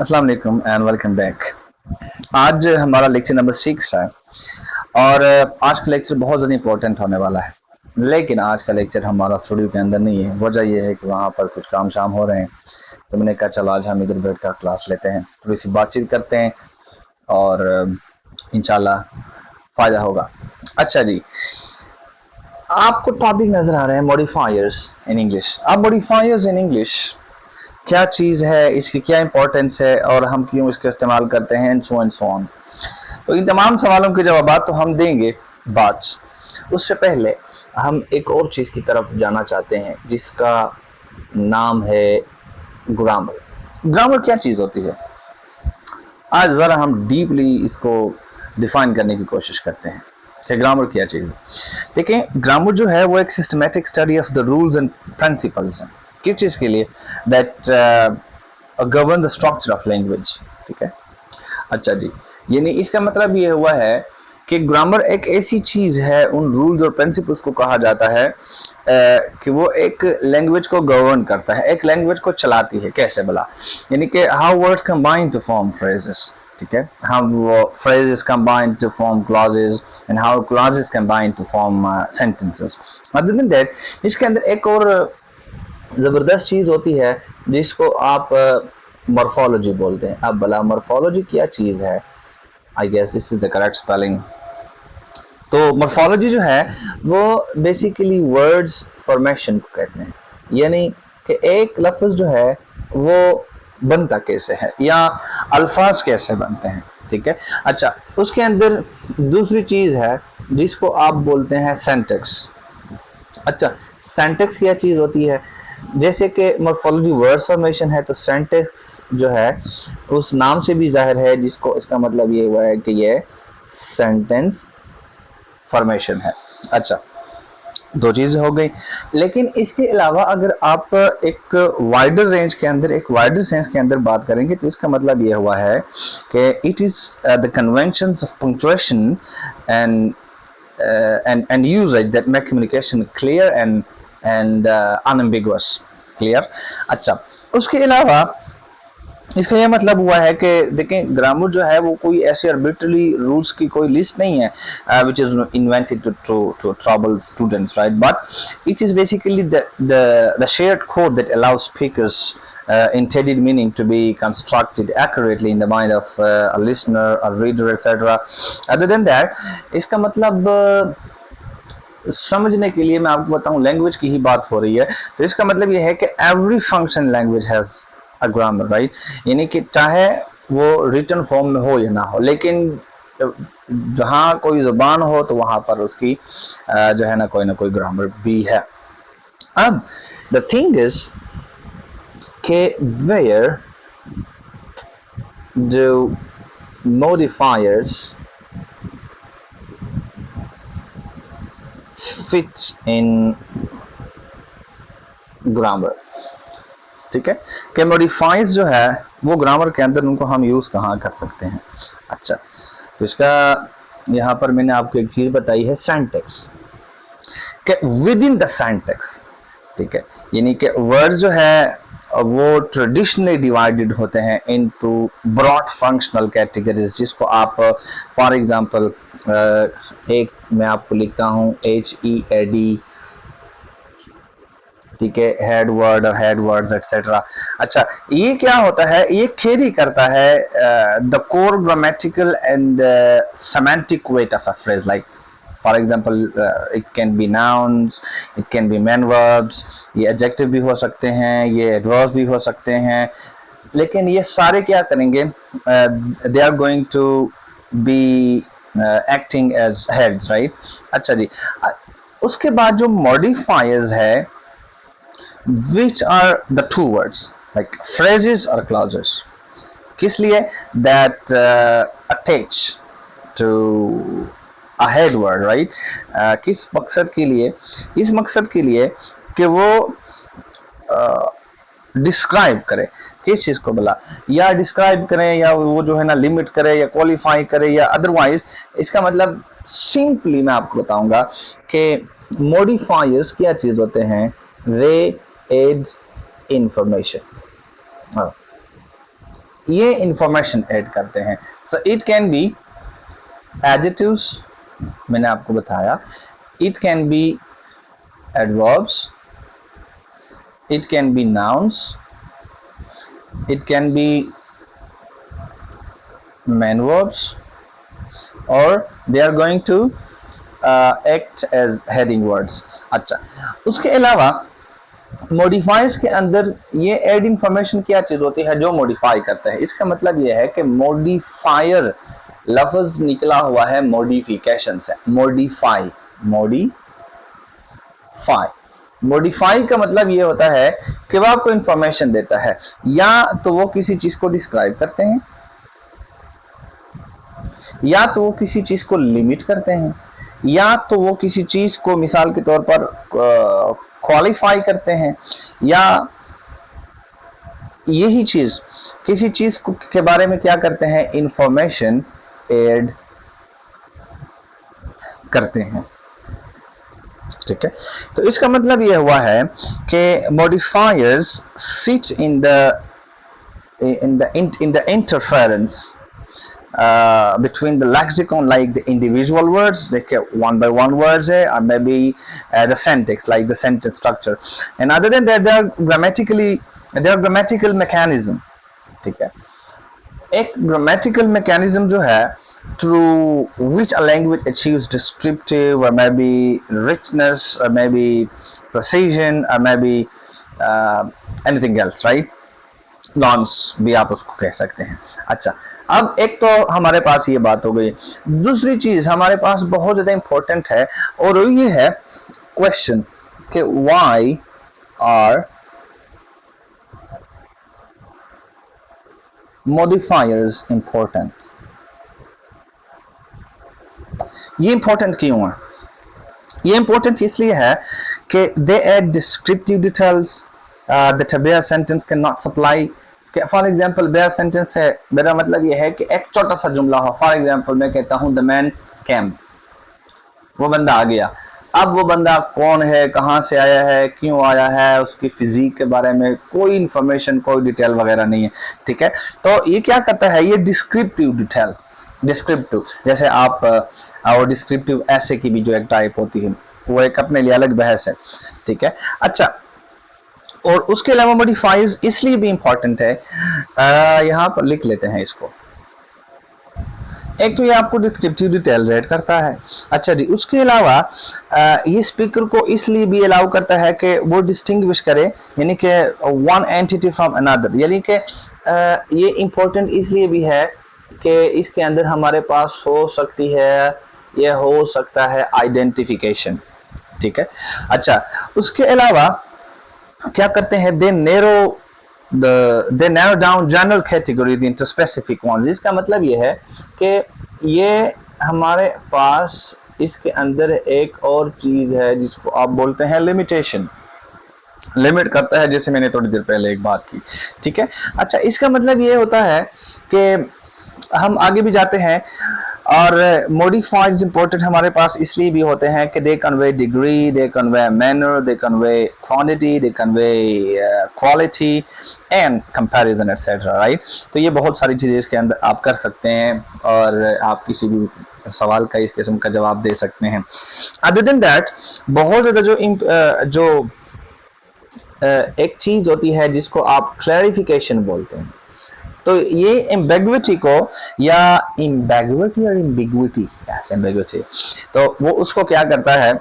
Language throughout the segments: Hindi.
अस्सलाम वालेकुम एंड वेलकम बैक। आज हमारा लेक्चर नंबर 6 है और आज का लेक्चर बहुत ज़्यादा इंपॉर्टेंट होने वाला है। लेकिन आज का लेक्चर हमारा स्टूडियो के अंदर नहीं है। वजह यह है कि वहाँ पर कुछ काम शाम हो रहे हैं, तो मैंने कहा चलो आज हम इधर बैठ कर क्लास लेते हैं, थोड़ी सी बातचीत करते हैं और इंशाल्लाह फ़ायदा होगा। अच्छा जी, आपको टॉपिक नज़र आ रहा है मॉडिफायर्स इन इंग्लिश। अब मॉडिफायर्स इन इंग्लिश क्या चीज़ है, इसकी क्या इंपॉर्टेंस है और हम क्यों इसका इस्तेमाल करते हैं, एंड सो ऑन। तो इन तमाम सवालों के जवाब तो हम देंगे बाद। उससे पहले हम एक और चीज़ की तरफ जाना चाहते हैं जिसका नाम है ग्रामर। ग्रामर क्या चीज़ होती है, आज ज़रा हम डीपली इसको डिफाइन करने की कोशिश करते हैं कि ग्रामर क्या चीज़ है। देखें, ग्रामर जो है वो एक systematic study of the rules and principles है। किस चीज़ के लिए? That govern the structure of language. ठीक है, अच्छा जी, यानी इसका मतलब ये हुआ है कि ग्रामर एक ऐसी चीज़ है, उन रूल्स और प्रिंसिपल्स को कहा जाता है कि वो एक लैंग्वेज को गवर्न करता है, एक लैंग्वेज को चलाती है। कैसे भला? यानी कि how words combine to form phrases. ठीक है, how phrases combine to form clauses and how clauses combine to form sentences. Other than that, इसके अंदर एक और ज़बरदस्त चीज़ होती है जिसको आप मॉर्फोलॉजी बोलते हैं। अब भला मॉर्फोलॉजी क्या चीज़ है? I guess this is the correct spelling. तो मॉर्फोलॉजी जो है वो बेसिकली वर्ड्स फॉर्मेशन को कहते हैं, यानी कि एक लफ्ज़ जो है वो बनता कैसे है या अल्फाज कैसे बनते हैं। ठीक है, अच्छा, उसके अंदर दूसरी चीज़ है जिसको आप बोलते हैं सेंटेक्स। अच्छा, सेंटेक्स क्या चीज़ होती है? जैसे कि मॉर्फोलॉजी वर्ड फॉर्मेशन है, तो सेंटेक्स जो है उस नाम से भी जाहिर है, जिसको इसका मतलब ये हुआ है कि ये सेंटेंस फॉर्मेशन है। अच्छा, दो चीज़ें हो गई। लेकिन इसके अलावा अगर आप एक वाइडर रेंज के अंदर, एक वाइडर सेंस के अंदर बात करेंगे, तो इसका मतलब ये हुआ है कि it is the conventions of punctuation and and usage that make communication clear and unambiguous. Clear? अच्छा, उसके अलावा इसका ये मतलब हुआ है कि देखें, ग्रामर जो है वो कोई ऐसे आर्बिट्ररी रूल्स की कोई लिस्ट नहीं है which is invented to trouble students, right? But it is basically the shared code that allows speakers intended meaning to be constructed accurately in the mind of a listener, a reader, etc. Other than that, इसका मतलब समझने के लिए मैं आपको बताऊं, लैंग्वेज की ही बात हो रही है, तो इसका मतलब ये है कि every function language has a grammar, right? यानी कि चाहे वो रिटन फॉर्म में हो या ना हो, लेकिन जहाँ कोई ज़ुबान हो तो वहाँ पर उसकी जो है ना कोई ग्रामर भी है। अब द थिंग इज के where do modifiers fit in grammar? ठीक है, कि मॉडिफाइज जो है वो ग्रामर के अंदर उनको हम यूज़ कहाँ कर सकते हैं। अच्छा, तो इसका यहाँ पर मैंने आपको एक चीज़ बताई है, सेंटेक्स, कि विद इन द सेंटेक्स। ठीक है, यानी कि वर्ड्स जो है वो ट्रेडिशनली डिवाइडेड होते हैं इनटू ब्रॉड फंक्शनल कैटेगरीज, जिसको आप फॉर एग्जांपल एक मैं आपको लिखता हूँ HEAD, ठीक है, हेड वर्ड और हेड वर्ड्स एक्सेट्रा। अच्छा, ये क्या होता है? ये कैरी करता है the core grammatical and semantic weight of a phrase. Like for example, it can be nouns, it can be man verbs, ये एडजेक्टिव भी हो सकते हैं, ये एडवर्ब्स भी हो सकते हैं, लेकिन ये सारे क्या करेंगे? They are going to be acting as heads, right? अच्छा जी, उसके बाद जो मॉडिफायर्स है, which are the two words like phrases or clauses, किस लिए? that attach to a head word, right? किस मकसद के लिए? इस मकसद के लिए कि वो डिस्क्राइब करे किस चीज़ को भला, या डिस्क्राइब करें या वो जो है ना लिमिट करे या क्वालिफाई करे या अदरवाइज। इसका मतलब सिंपली मैं आपको बताऊंगा कि मॉडिफायर्स क्या चीज़ होते हैं? वे एड इंफॉर्मेशन। ये इंफॉर्मेशन ऐड करते हैं। So it can be adjectives, मैंने आपको बताया, it can be adverbs, it can be nouns, it can be main verbs, or they are going to act as heading words। अच्छा, उसके अलावा मॉडिफाइज के अंदर ये एड इंफॉर्मेशन क्या चीज होती है जो मॉडिफाई करता है। इसका मतलब ये है कि मॉडिफायर लफ्ज निकला हुआ है मॉडिफिकेशन से। मॉडिफाई, मॉडिफाई का मतलब ये होता है कि वो आपको इंफॉर्मेशन देता है, या तो वो किसी चीज को डिस्क्राइब करते हैं, या तो वो किसी चीज को लिमिट करते हैं, या तो वो किसी चीज को मिसाल के तौर पर क्वालिफाई करते हैं, या यही चीज किसी चीज के बारे में क्या करते हैं, इंफॉर्मेशन ऐड करते हैं। ठीक है, तो इसका मतलब यह हुआ है कि modifiers sit in the interference between the lexicon, like the individual words, like one by one words है, or maybe the syntax, like the sentence structure, and other than that there are grammatical mechanism। ठीक है, एक grammatical mechanism जो है through which a language achieves descriptive or maybe richness or maybe precision or maybe anything else, right? नॉन्स भी आप उसको कह सकते हैं। अच्छा, अब एक तो हमारे पास ये बात हो गई। दूसरी चीज हमारे पास बहुत ज्यादा इंपॉर्टेंट है और ये है क्वेश्चन कि व्हाई आर मॉडिफायर्स इंपॉर्टेंट। ये इंपॉर्टेंट क्यों है? ये इंपॉर्टेंट इसलिए है कि they add descriptive details that a bare sentence can not supply. For example bare sentence है, मेरा मतलब ये है कि एक छोटा सा जुमला हो। फॉर एग्जाम्पल मैं कहता हूं द मैन कैम, वो बंदा आ गया। अब वो बंदा कौन है, कहाँ से आया है, क्यों आया है, उसकी फिजिक के बारे में कोई इंफॉर्मेशन, कोई डिटेल वगैरह नहीं है। ठीक है, तो ये क्या करता है, ये डिस्क्रिप्टिव डिटेल, डिस्क्रिप्टिव, जैसे आप और डिस्क्रिप्टिव ऐसे की भी जो एक टाइप होती है, वो एक अपने लिए अलग बहस है। ठीक है, अच्छा, और उसके अलावा मॉडिफाइज इसलिए भी इंपॉर्टेंट है, यहाँ पर लिख लेते हैं इसको। एक तो ये आपको डिस्क्रिप्टिव डिटेल्स ऐड करता है। अच्छा जी, उसके अलावा ये स्पीकर को इसलिए भी अलाउ करता है कि वो डिस्टिंग्विश करे, यानी कि वन एंटिटी फ्रॉम अनदर, यानी कि ये इंपॉर्टेंट इसलिए भी है कि इसके अंदर हमारे पास हो सकती है, ये हो सकता है आइडेंटिफिकेशन। ठीक है, अच्छा, उसके अलावा क्या करते हैं, they narrow down general category into specific ones. इसका मतलब ये है कि ये हमारे पास इसके अंदर एक और चीज है जिसको आप बोलते हैं लिमिटेशन। लिमिट करता है, जैसे मैंने थोड़ी देर पहले एक बात की। ठीक है, अच्छा, इसका मतलब ये होता है कि हम आगे भी जाते हैं, और मॉडिफाइज इंपॉर्टेंट हमारे पास इसलिए भी होते हैं कि they convey degree, they convey manner, they convey quantity, they convey quality and comparison etcetera, right. तो ये बहुत सारी चीज़ें इसके अंदर आप कर सकते हैं और आप किसी भी सवाल का इस किस्म का जवाब दे सकते हैं। अदर देन दैट बहुत ज़्यादा जो एक चीज़ होती है जिसको आप क्लैरिफिकेशन बोलते हैं, तो ये एम्बिग्विटी को, या एम्बिग्विटी और एम्बिग्विटी, तो वो उसको क्या करता है,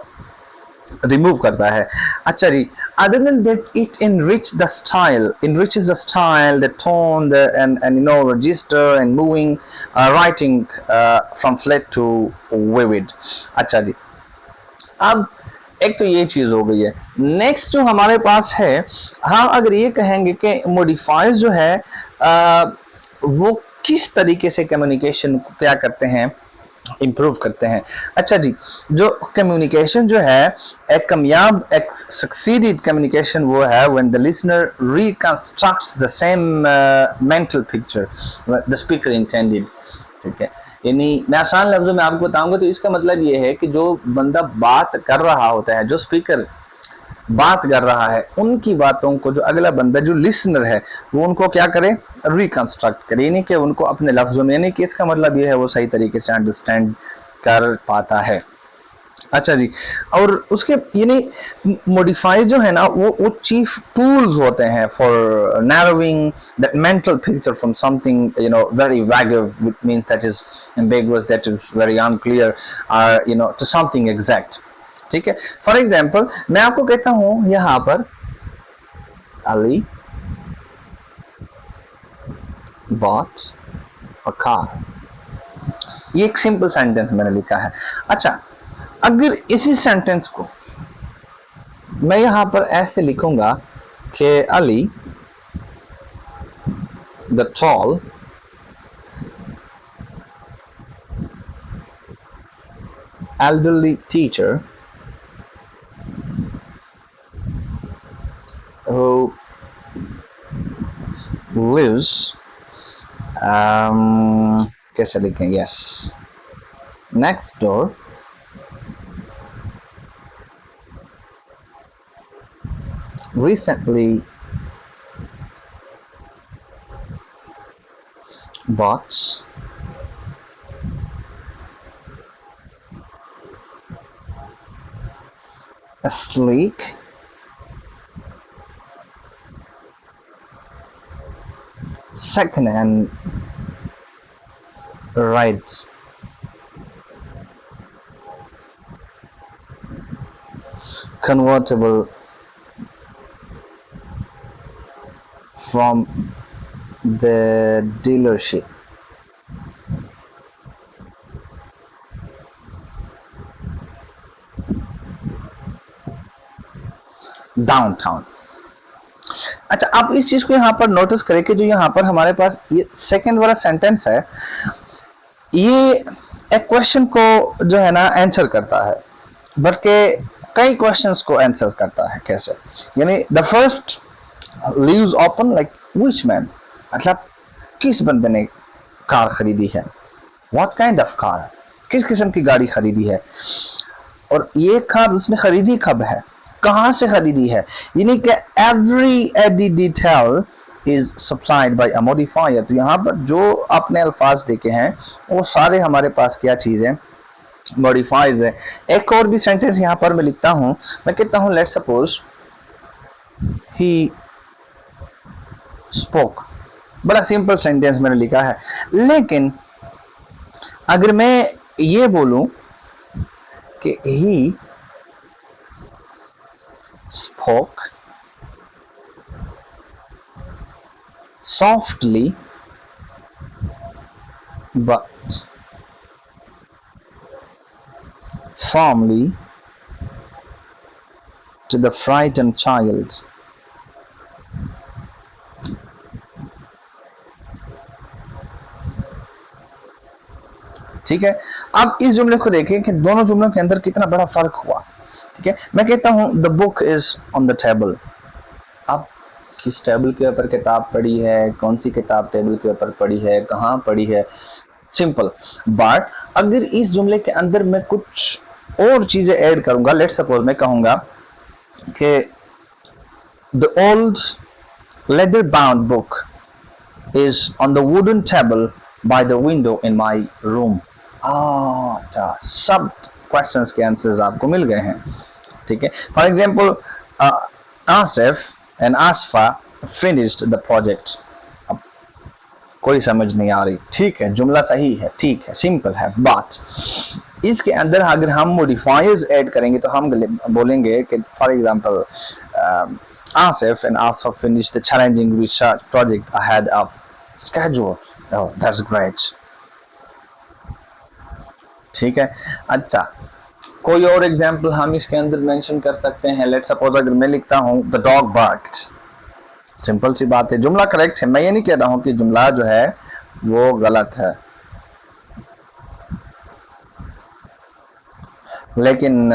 रिमूव करता है। अच्छा जी, other than that it enriches the style, the tone, and register and moving writing from flat to vivid। अच्छा जी, अब एक तो ये चीज हो गई है। नेक्स्ट जो हमारे पास है, हम अगर ये कहेंगे कि मॉडिफायर्स जो है वो किस तरीके से कम्युनिकेशन को क्या करते हैं, इम्प्रूव करते हैं। अच्छा जी, जो कम्युनिकेशन जो है, एक कामयाब, एक सक्सीडेड कम्युनिकेशन वो है when the listener reconstructs the same mental picture the speaker intended. ठीक है, यानी मैं आसान लफ्जों में आपको बताऊंगा तो इसका मतलब ये है कि जो बंदा बात कर रहा होता है, जो स्पीकर बात कर रहा है उनकी बातों को जो अगला बंदा जो लिसनर है वो उनको क्या करे, रिकंस्ट्रक्ट करे, यानी कि उनको अपने लफ्जों में, यानी कि इसका मतलब ये है वो सही तरीके से अंडरस्टैंड कर पाता है। अच्छा जी, और उसके यानी मॉडिफाई जो है ना वो चीफ टूल्स होते हैं for narrowing that mental picture from something very vague, which means that is ambiguous, that is very unclear, और टू समथिंग एग्जैक्ट। ठीक है, फॉर एग्जाम्पल मैं आपको कहता हूं यहां पर अली बॉट अ कार, ये एक सिंपल सेंटेंस मैंने लिखा है। अच्छा, अगर इसी सेंटेंस को मैं यहां पर ऐसे लिखूंगा कि Ali the tall elderly teacher who lives कैसे लिखें, yes, next door recently bought a sleek second-hand rides convertible from the dealership downtown. अच्छा, आप इस चीज को यहाँ पर नोटिस करें कि जो यहाँ पर हमारे पास ये सेकंड वाला सेंटेंस है, ये एक क्वेश्चन को जो है ना आंसर करता है, बल्कि कई क्वेश्चंस को आंसर करता है। कैसे, यानी the first leaves open like which man, मतलब किस बंदे ने कार खरीदी है, व्हाट काइंड ऑफ कार, किस किस्म की गाड़ी खरीदी है, और ये कार उसने खरीदी कब है, कहां से खरीदी है, यानी कि every added detail is supplied by a modifier. तो यहाँ पर जो आपने अल्फाज देखे हैं वो सारे हमारे पास क्या चीज़ है, मॉडिफाइज है। एक और भी सेंटेंस यहाँ पर मैं लिखता हूँ, मैं कहता हूँ लेट्स सपोज ही स्पोक, बड़ा सिंपल सेंटेंस मैंने लिखा है, लेकिन अगर मैं ये बोलूं कि ही spoke softly but firmly to the frightened child. ठीक है, अब इस जुमले को देखें कि दोनों जुमलों के अंदर कितना बड़ा फर्क हुआ। ठीक है, मैं कहता हूं the book is on the table. आप किस टेबल के ऊपर किताब पड़ी है, कौन सी किताब टेबल के ऊपर पड़ी है, कहाँ पड़ी है, सिंपल। बट अगर इस जुमले के अंदर मैं कुछ और चीजें ऐड करूंगा, लेट सपोज मैं कहूंगा कि the old leather bound book is on the wooden table by the window in my room. अच्छा, सब क्वेश्चंस के आंसर्स आपको मिल गए हैं। ठीक है, for example Asif and Asifa finished the project. अब कोई समझ नहीं आ रही, ठीक है, जुमला सही है, ठीक है, सिंपल है, बात इसके अंदर अगर हम मॉडिफायर्स ऐड करेंगे तो हम बोलेंगे कि for example Asif and Asifa finished the challenging research project ahead of schedule. Oh, that's great. ठीक है, अच्छा, कोई और एग्जाम्पल हम इसके अंदर मेंशन कर सकते हैं। लेट्स सपोज अगर मैं लिखता हूं द डॉग बार्क्ड, सिंपल सी बात है, जुमला करेक्ट है, मैं ये नहीं कह रहा हूं कि जुमला जो है वो गलत है, लेकिन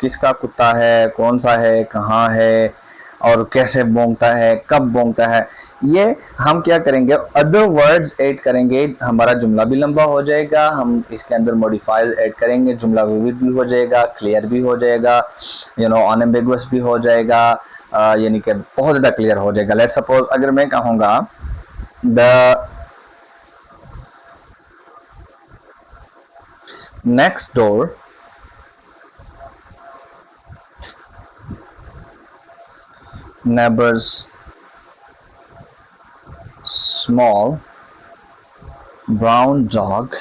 किसका कुत्ता है, कौन सा है, कहाँ है, और कैसे बोंगता है, कब बोंगता है, ये हम क्या करेंगे, अदर वर्ड्स ऐड करेंगे, हमारा जुमला भी लंबा हो जाएगा, हम इसके अंदर मॉडिफायर्स ऐड करेंगे, जुमला विविड भी हो जाएगा, क्लियर भी हो जाएगा, अनएम्बिगुअस भी हो जाएगा, यानी कि बहुत ज़्यादा क्लियर हो जाएगा। लेट्स सपोज अगर मैं कहूँगा the next door neighbor's small brown dog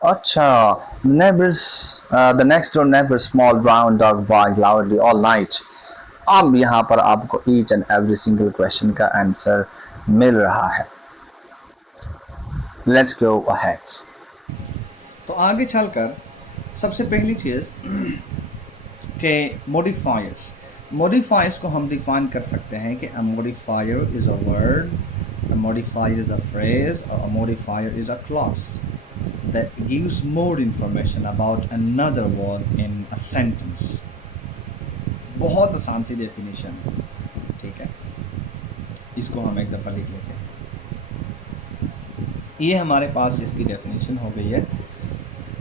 अच्छा, the next door neighbor's small brown dog barked loudly all night। अब यहाँ पर आपको each and every single question का आंसर मिल रहा है। Let's go ahead. तो आगे चलकर सबसे पहली चीज़ के मॉडिफायर्स को हम डिफाइन कर सकते हैं कि a modifier is a word, a modifier is a phrase और a modifier is a clause that gives more information about another word in a sentence। बहुत आसान सी डेफिनेशन है, ठीक है, इसको हम एक दफ़ा लिख लेते हैं। ये हमारे पास इसकी डेफिनेशन हो गई है।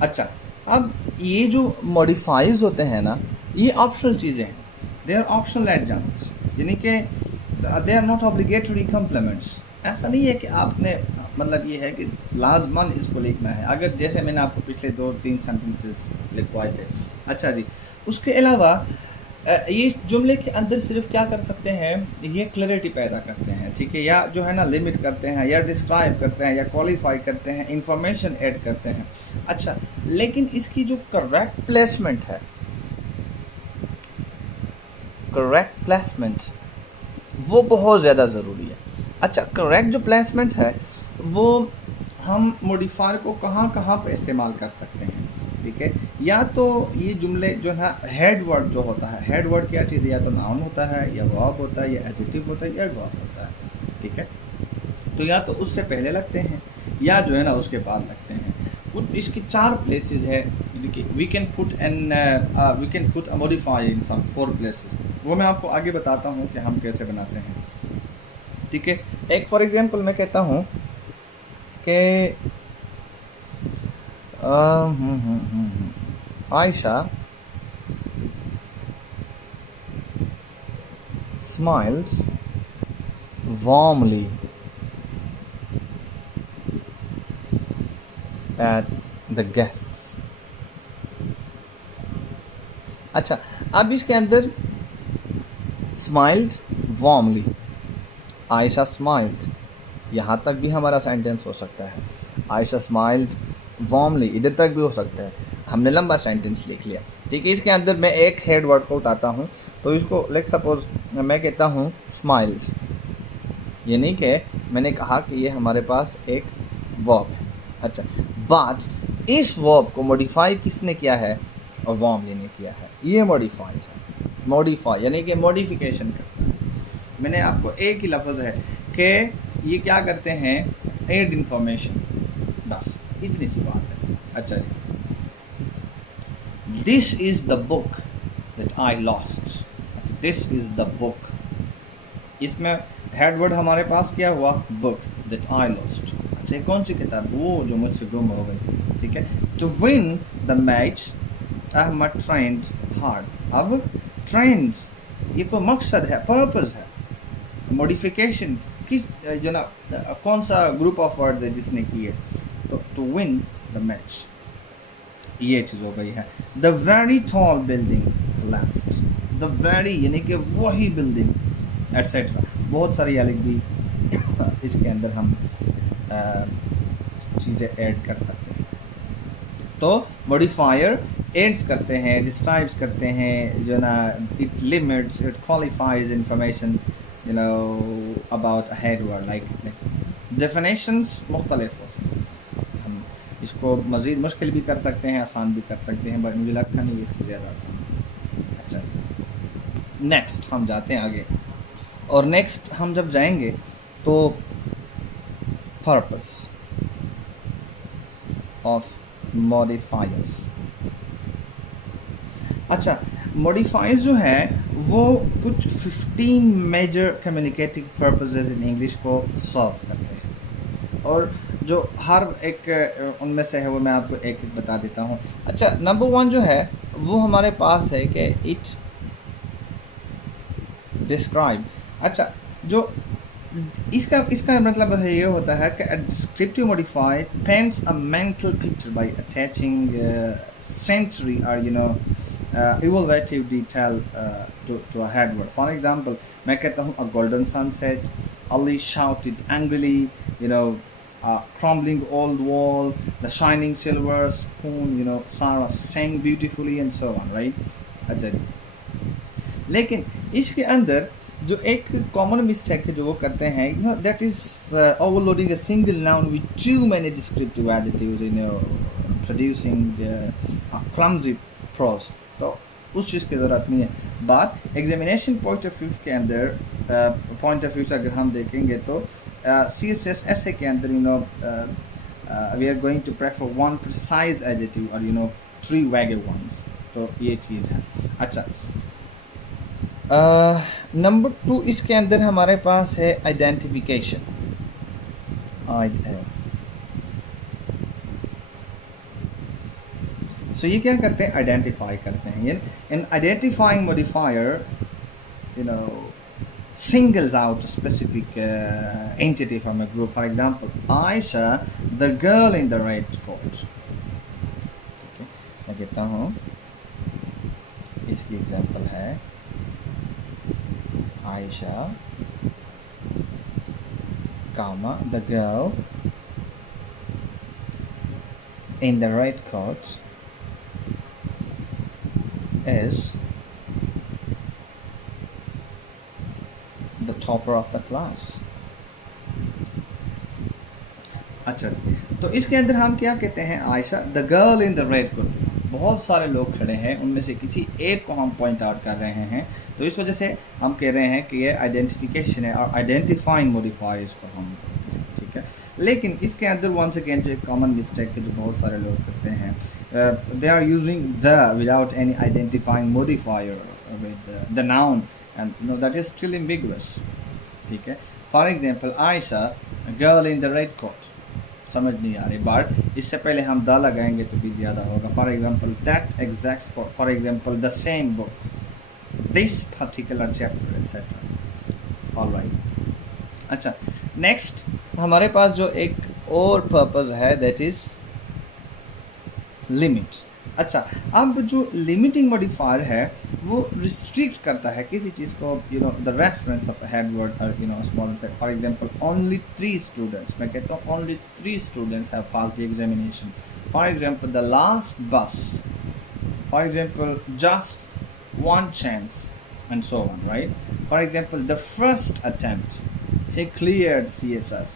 अच्छा, अब ये जो मॉडिफाइज होते हैं ना, ये ऑप्शनल चीज़ें हैं, दे आर ऑप्शनल एडजंक्ट्स, यानी कि दे आर नॉट ऑब्लिगेटरी कम्प्लीमेंट्स। ऐसा नहीं है कि आपने, मतलब ये है कि लाजमन इसको लिखना है, अगर जैसे मैंने आपको पिछले 2-3 सेंटेंसेस लिखवाए थे। अच्छा जी, उसके अलावा ये जुमले के अंदर सिर्फ क्या कर सकते हैं, ये क्लैरिटी पैदा करते हैं, ठीक है, या जो है ना लिमिट करते हैं, या डिस्क्राइब करते हैं, या क्वालिफाई करते हैं, इंफॉर्मेशन ऐड करते हैं। अच्छा, लेकिन इसकी जो करेक्ट प्लेसमेंट है, करेक्ट प्लेसमेंट वो बहुत ज़्यादा ज़रूरी है। अच्छा, करेक्ट जो प्लेसमेंट है वो हम मॉडिफायर को कहाँ कहाँ पे इस्तेमाल कर सकते हैं, ठीक है। या तो ये जुमले जो है हेड वर्ड जो होता है, हेड वर्ड क्या चीज़ है, या तो नाउन होता है, या वर्ब होता है, या एडजेक्टिव होता है, या वर्ब होता है, ठीक है। तो या तो उससे पहले लगते हैं या जो है ना उसके बाद लगते हैं। कुछ इसकी 4 प्लेसेस है, we can put a modifier in some 4 places. वो मैं आपको आगे बताता हूँ कि हम कैसे बनाते हैं, ठीक है। एक फॉर एग्जांपल मैं कहता हूँ कि Ayesha smiles warmly at the guests। अच्छा, अब इसके अंदर स्माइल्ड वार्मली, आयशा स्माइल्ड, यहाँ तक भी हमारा सेंटेंस हो सकता है। आयशा स्माइल्ड वार्मली इधर तक भी हो सकता है। हमने लंबा सेंटेंस लिख लिया, ठीक है। इसके अंदर मैं एक हेड वर्ड को उठाता हूँ, तो इसको लेट्स सपोज मैं कहता हूँ स्माइल्ड, यानी कि मैंने कहा कि ये हमारे पास एक वर्ब है। अच्छा, बट इस वर्ब को मॉडिफाई किसने किया है, और वार्मली ने किया है। ये मॉडिफाई है, मॉडिफाई यानी कि मॉडिफिकेशन करता है। मैंने आपको एक ही लफ्ज़ है कि ये क्या करते हैं, एड इंफॉर्मेशन, बस इतनी सी बात है। अच्छा, this is the book that I lost. This is the book, इसमें हेड वर्ड हमारे पास क्या हुआ, बुक दैट आई लॉस्ट। अच्छा, कौन सी किताब, वो जो मुझसे गुम हो गई, ठीक है। To win the match Ahmad trained hard. अब ट्रेंड ये कोई मकसद है, पर्पस है। मॉडिफिकेशन किस जो ना कौन सा ग्रुप ऑफ वर्ड्स है जिसने की है, तो टू विन द मैच, ये चीज़ हो गई है। The very tall building collapsed, the very यानी कि वही बिल्डिंग एट्सेट्रा, बहुत सारी अलग भी इसके अंदर हम चीज़ें ऐड कर सकते हैं। तो मॉडिफायर एड्स करते हैं, डिस्क्राइब्स करते हैं, जो ना it limits, it qualifies information you know about a head word, like definitions मुख्तलिफ हो सकते हैं। हम इसको मज़ीद मुश्किल भी कर सकते हैं, आसान भी कर सकते हैं, बट मुझे लगता नहीं इससे ज़्यादा आसान। अच्छा, नेक्स्ट हम जाते हैं आगे, और नेक्स्ट हम जब जाएंगे तो purpose of modifiers. अच्छा, modifiers जो है वो कुछ 15 major communicative purposes in English को सर्व करते हैं, और जो हर एक उनमें से है वो मैं आपको एक एक बता देता हूँ. अच्छा, नंबर 1 जो है वो हमारे पास है कि इट डिस्क्राइब. अच्छा, जो इसका मतलब है ये होता है कि descriptive modifier paints a mental picture bye attaching sensory और evaluative detail to a head word. For example, मैं कहता हूँ a golden sunset, Ali shouted angrily, a crumbling old wall, the shining silver spoon, Sarah sang beautifully and so on, right? अच्छा जी. लेकिन इसके अंदर जो एक कॉमन मिस्टेक है जो वो करते हैं, that is overloading a single noun with too many descriptive additives, producing clumsy prose. तो उस चीज़ की ज़रूरत नहीं है. बात एग्जामिनेशन पॉइंट ऑफ व्यू के अंदर, पॉइंट ऑफ व्यू से अगर हम देखेंगे तो CSS essay के अंदर we are going to prefer one precise adjective और 3 वैगे वंस. तो ये चीज़ है. अच्छा, नंबर 2 इसके अंदर हमारे पास है आइडेंटिफिकेशन. सो ये क्या करते हैं, आइडेंटिफाई करते हैं. In identifying modifier singles out a specific entity from a group. For example, Aisha, the girl in the red coat. Okay. मैं कहता हूँ, इसकी एग्जांपल है Aisha, comma, the girl in the red coat is the topper of the class. अच्छा, तो इसके अंदर हम क्या कहते हैं, Ayesha the girl in the red coat. बहुत सारे लोग खड़े हैं, उनमें से किसी एक को हम पॉइंट आउट कर रहे हैं, तो इस वजह से हम कह रहे हैं कि ये आइडेंटिफिकेशन है और आइडेंटिफाइंग मॉडिफायर इसको हम कहते हैं. ठीक है, लेकिन इसके अंदर वंस अगेन जो एक कॉमन मिस्टेक है जो बहुत सारे लोग करते हैं, they are using the without any identifying modifier with the noun, and that is still ambiguous. ठीक है. For example, Ayesha girl in the red coat. समझ नहीं आ रही बात. इससे पहले हम द लगाएंगे तो भी ज़्यादा होगा. For example, that exact, for example, the same book, this particular chapter, etcetera. Alright. अच्छा, नेक्स्ट हमारे पास जो एक और पर्पस है, दैट इज लिमिट. अच्छा, अब जो लिमिटिंग मॉडिफायर है वो रिस्ट्रिक्ट करता है किसी चीज़ को, the reference of head word और small. For example, only 3 students. मैं कहता हूँ only 3 students have passed the examination. For example, the last bus. For example, just one chance and so on, right. For example, the first attempt he cleared CSS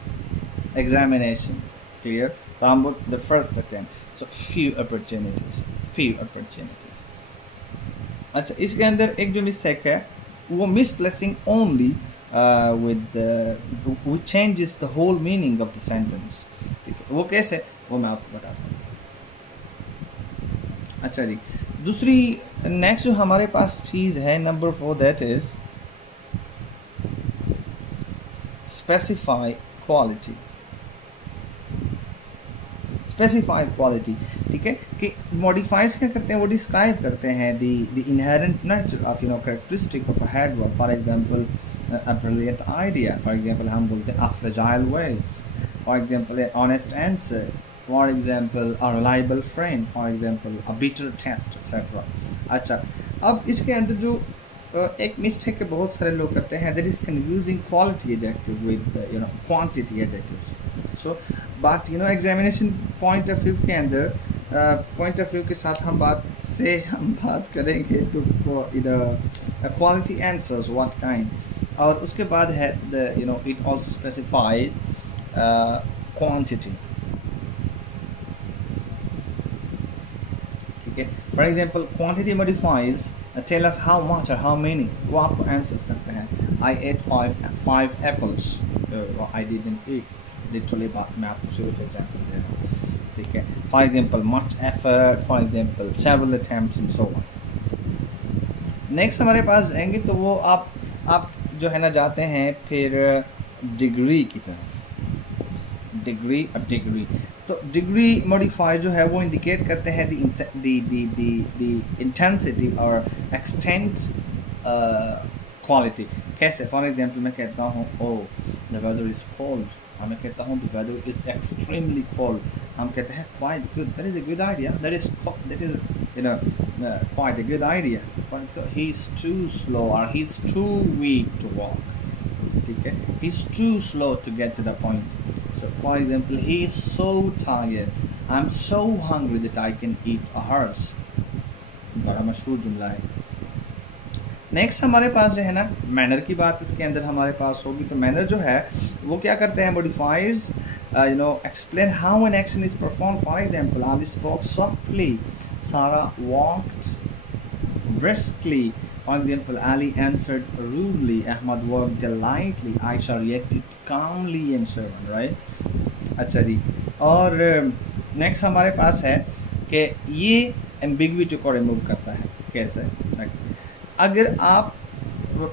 examination. Clear? The first attempt. So few opportunities. अच्छा, इसके अंदर एक जो मिस्टेक है वो misplacing only which changes the whole meaning of the sentence. ठीक है, वो कैसे, वो मैं आपको बताता हूँ. अच्छा जी, दूसरी नेक्स्ट जो हमारे पास चीज़ है number 4, that is specify quality. ठीक है, कि मॉडिफाइज क्या करते हैं, वो डिस्क्राइब करते हैं the inherent nature of characteristic of a head word. For example, a brilliant idea. For example, हम बोलते हैं a fragile vase. For example, an honest answer. For example, a reliable friend. For example, a bitter taste, etcetera. अच्छा, अब इसके अंदर जो एक मिस्टेक के बहुत सारे लोग करते हैं, that is confusing quality adjective with quantity adjectives. So but examination point of view के अंदर, पॉइंट ऑफ व्यू के साथ हम बात करेंगे तो क्वालिटी आंसर्स व्हाट काइंड. और उसके बाद है इट आल्सो स्पेसिफाइज क्वांटिटी. ठीक है, for example, quantity modifies tell us how much or how many. वो आपको आंसर्स करते हैं. I ate five apples. I didn't eat. Literally बात मैं आपको सिर्फ एग्जाम्पल दे रहा हूँ, ठीक है। For example much effort, for example several attempts and so on. Next हमारे पास जाएंगे तो वो आप जो है ना जाते हैं फिर डिग्री की तरफ। डिग्री, अब डिग्री तो डिग्री मॉडिफायर जो है वो इंडिकेट करते हैं द इंटेंसिटी और एक्सटेंट क्वालिटी। कैसे? फॉर एग्जाम्पल मैं कहता हूँ oh the weather is cold, और मैं कहता हूँ the weather is extremely cold, हम कहते हैं quite good, that is a good idea, that is you know quite a good idea, but he's too slow or he's too weak to walk, ठीक है, he's too slow to get to the point. So for example, he is so tired, I'm so hungry that I can eat a horse, बड़ा मशहूर जुमला है। नेक्स्ट हमारे पास जो है ना मैनर की बात इसके अंदर हमारे पास होगी, तो मैनर जो है वो क्या करते हैं, modifies explain how an action is perform. For example Ali spoke softly, Sarah walked briskly. For example, Ali answered rudely, Ahmad worked delightfully, Aisha reacted calmly and so on, right? अच्छा जी, और नेक्स्ट हमारे पास है कि ये एम्बिग्विटी को रिमूव करता है। कैसे? अगर आप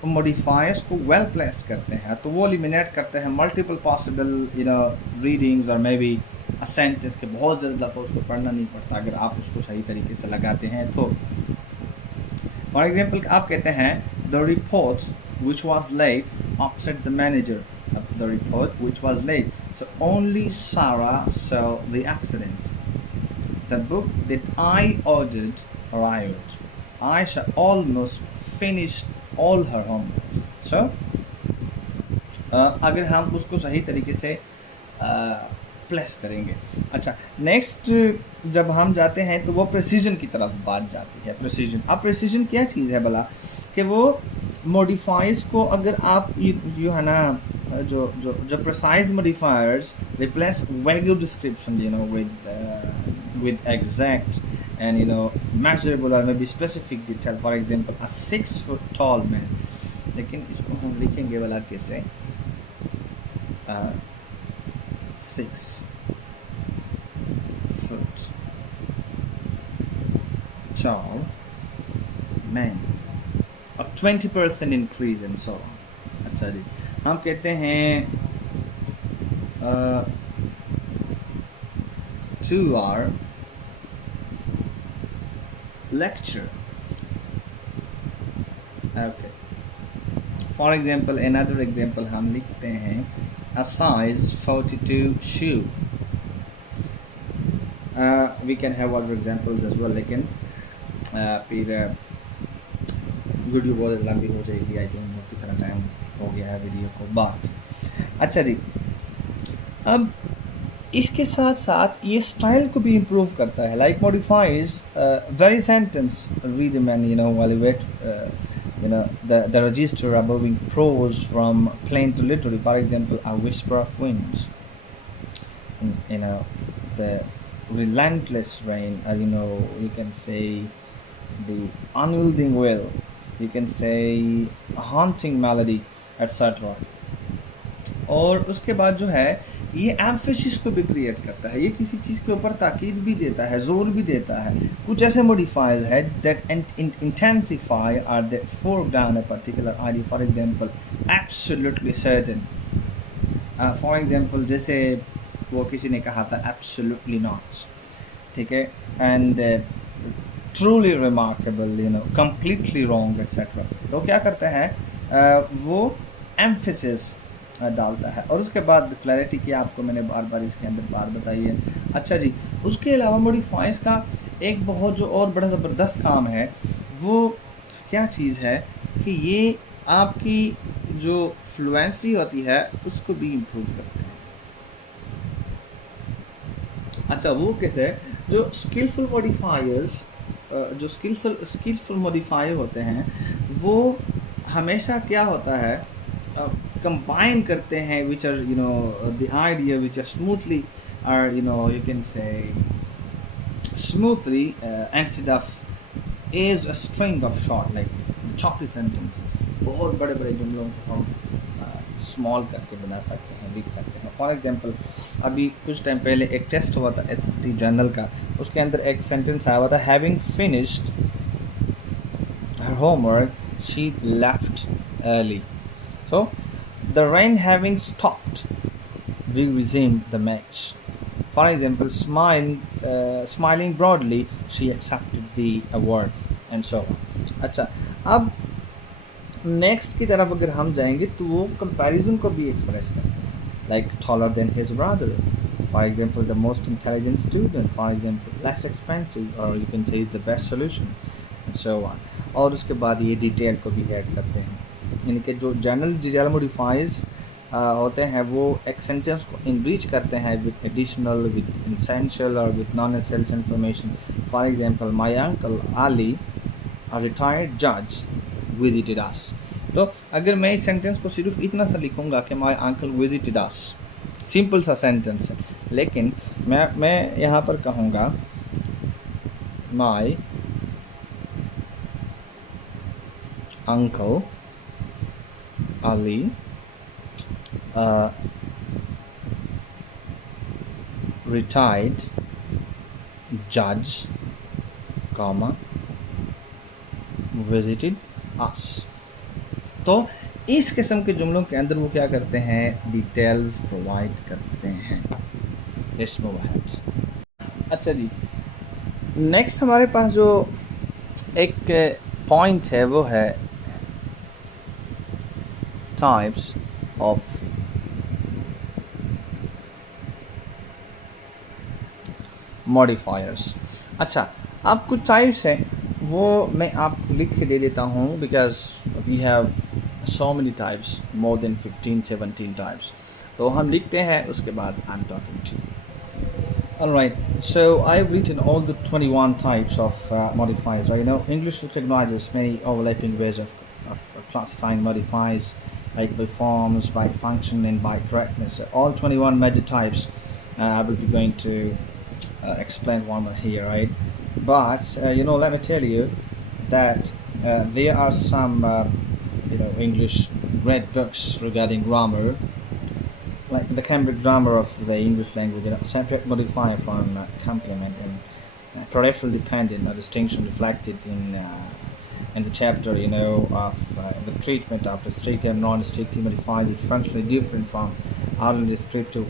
मॉडिफायर्स को वेल प्लेस्ड करते हैं तो वो एलिमिनेट करते हैं मल्टीपल पॉसिबल रीडिंग्स और मे बी अ सेंटेंस के बहुत ज़्यादा दफ़ा उसको पढ़ना नहीं पड़ता अगर आप उसको सही तरीके से लगाते हैं तो। फॉर एग्जांपल आप कहते हैं the report which was late upset the manager, the report which was late, so only Sara saw the accident, the book that I ordered arrived, Aisha almost finished all her homework. So अगर हम उसको सही तरीके से प्लेस करेंगे। अच्छा, नेक्स्ट जब हम जाते हैं तो वो प्रेसिजन की तरफ बात जाती है। प्रेसिजन, अब प्रेसिजन क्या चीज़ है भला, कि वो मॉडिफाइज को अगर आप यू है ना जो precise modifiers replace value description with exact and measurable or maybe specific detail. For example, a 6 foot tall man, लेकिन इसको हम लिखेंगे वाला कैसे, 6 foot tall man, a 20% increase and so on. अच्छा जी, हम कहते हैं 2-hour lecture. Okay. For example, another example हम लिखते हैं a size 42 shoe. We can have other examples as well, लेकिन फिर वीडियो बहुत लंबी हो जाएगी। आई डोंट नो कितना टाइम हो गया है वीडियो को बात। अच्छा जी, अब इसके साथ साथ ये स्टाइल को भी इम्प्रूव करता है। Like modifies very sentence read and evaluate the register aboving prose from plain to literary. For example, a whisper of winds, the relentless rain, or you can say the unyielding will, you can say a haunting melody, etc. और उसके बाद जो है ये एम्फेसिस को भी क्रिएट करता है, ये किसी चीज़ के ऊपर ताकीद भी देता है, जोर भी देता है। कुछ ऐसे मॉडिफायर्स है दैट इंटेंसिफाई और that foreground a particular idea. For example absolutely certain, for example जैसे वो किसी ने कहा था एब्सोल्युटली नॉट, ठीक है, and truly remarkable, completely wrong etcetera. तो क्या करता है वो एम्फेसिस डालता है। और उसके बाद क्लैरिटी की आपको मैंने बार बार इसके अंदर बात बताई है। अच्छा जी, उसके अलावा मॉडिफाइज का एक बहुत जो और बड़ा ज़बरदस्त काम है वो क्या चीज़ है कि ये आपकी जो फ्लुएंसी होती है उसको भी इम्प्रूव करते हैं। अच्छा, वो कैसे? जो स्किलफुल मॉडिफायर्स, जो स्किलफुल मॉडिफायर होते हैं वो हमेशा क्या होता है, combine करते हैं which are the idea which are smoothly or you can say smoothly instead of is a string of short like choppy sentences. बहुत बड़े बड़े जुमलों को हम स्मॉल करके बना सकते हैं लिख सकते हैं। फॉर एग्जांपल अभी कुछ टाइम पहले एक टेस्ट हुआ था एसएसटी जनरल का, उसके अंदर एक सेंटेंस आया हुआ था, having finished her homework she left early. So the rain having stopped, we resumed the match. For example, smiling broadly, she accepted the award, and so on. अच्छा, अब नेक्स्ट की तरफ अगर हम जाएंगे तो वो कंपैरिजन को भी एक्सप्रेस करते हैं, like taller than his brother, for example the most intelligent student, for example less expensive, or you can say the best solution, and so on. और उसके बाद ये डिटेल को भी ऐड करते हैं, यानी कि जो जनरल मॉडिफाइज होते हैं वो एक सेंटेंस को इनरिच करते हैं विद एडिशनल, विद एसेंशियल और with non essential information. For example my uncle Ali, a retired जज, विजिटेड अस। तो अगर मैं इस सेंटेंस को सिर्फ इतना सा लिखूंगा कि my uncle visited us, simple सा सेंटेंस है, लेकिन मैं यहाँ पर कहूँगा my uncle Ali retired judge, comma visited us। तो इस किस्म के जुमलों के अंदर वो क्या करते हैं, डिटेल्स प्रोवाइड करते हैं। Let's move ahead. अच्छा जी, नेक्स्ट हमारे पास जो एक पॉइंट है वो है types of modifiers। अच्छा, अब कुछ टाइप्स हैं वो मैं आपको लिख के दे देता हूँ, because we have so many types, more than 15-17 types. तो हम लिखते हैं, उसके बाद I am talking to you. Alright, so I've written all the 21 types of modifiers. Right? You know, English recognizes many overlapping ways of classifying modifiers, like by forms, by function, and by correctness. So all 21 major types I will be going to explain one here, right? But you know, let me tell you that there are some you know, English great books regarding grammar, like the Cambridge Grammar of the English language, you know, separate modifier from complement, and peripheral dependent, a distinction reflected in the chapter, you know, of the treatment of restrictive and non-restrictive modifiers. It's functionally different from other descriptive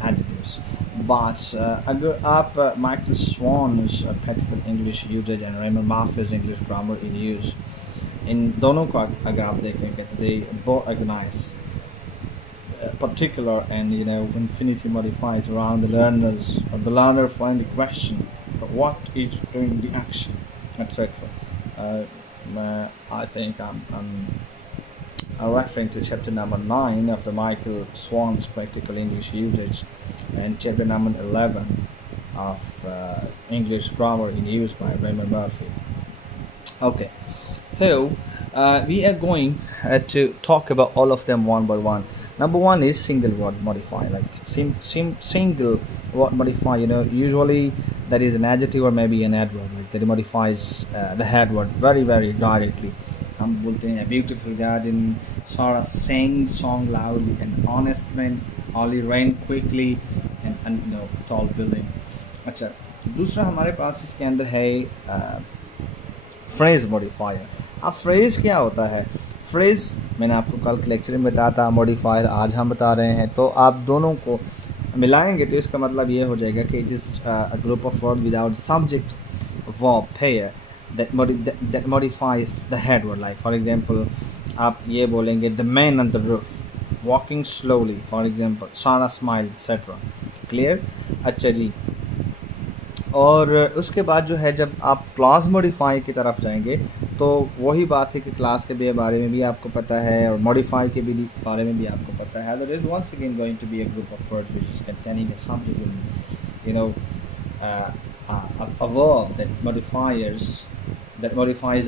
adjectives. But अगर आप Michael Swan's practical English usage and Raymond Murphy's English grammar in use, इन दोनों को अगर आप देखेंगे तो they both recognize particular and, you know, infinitive modifiers around the learners, or the learner find the question what is doing the action, etc. I think I'm referring to chapter number 9 of the Michael Swan's practical English usage, and chapter number 11 of English grammar in use by Raymond Murphy. Okay, so we are going to talk about all of them one by one. Number one is single word modifier, like single word modifier. You know, usually that is an adjective or maybe an adverb, like that modifies the head word very directly. हम बोलते हैं beautiful garden, Sarah sang song loudly, and honest man only ran quickly, and you know, tall building. अच्छा, दूसरा हमारे पास इसके अंदर है phrase modifier। अब phrase क्या होता है? फ्रेज़ मैंने आपको कल के लेक्चर में बताया था, मॉडिफायर आज हम बता रहे हैं। तो आप दोनों को मिलाएंगे तो इसका मतलब ये हो जाएगा कि it is a group of word without subject verb pair that modifies the head word. Like for example, आप ये बोलेंगे the man on the roof, walking slowly, for example Sarah smiled, etc. Clear? अच्छा जी, और उसके बाद जो है जब आप क्लास मॉडिफाई की तरफ जाएंगे तो वही बात है कि क्लास के बारे में भी आपको पता है और मॉडिफाई के भी बारे में भी आपको पता है। There is once again going to be a group of words which is containing a subject and, you know, a verb that modifies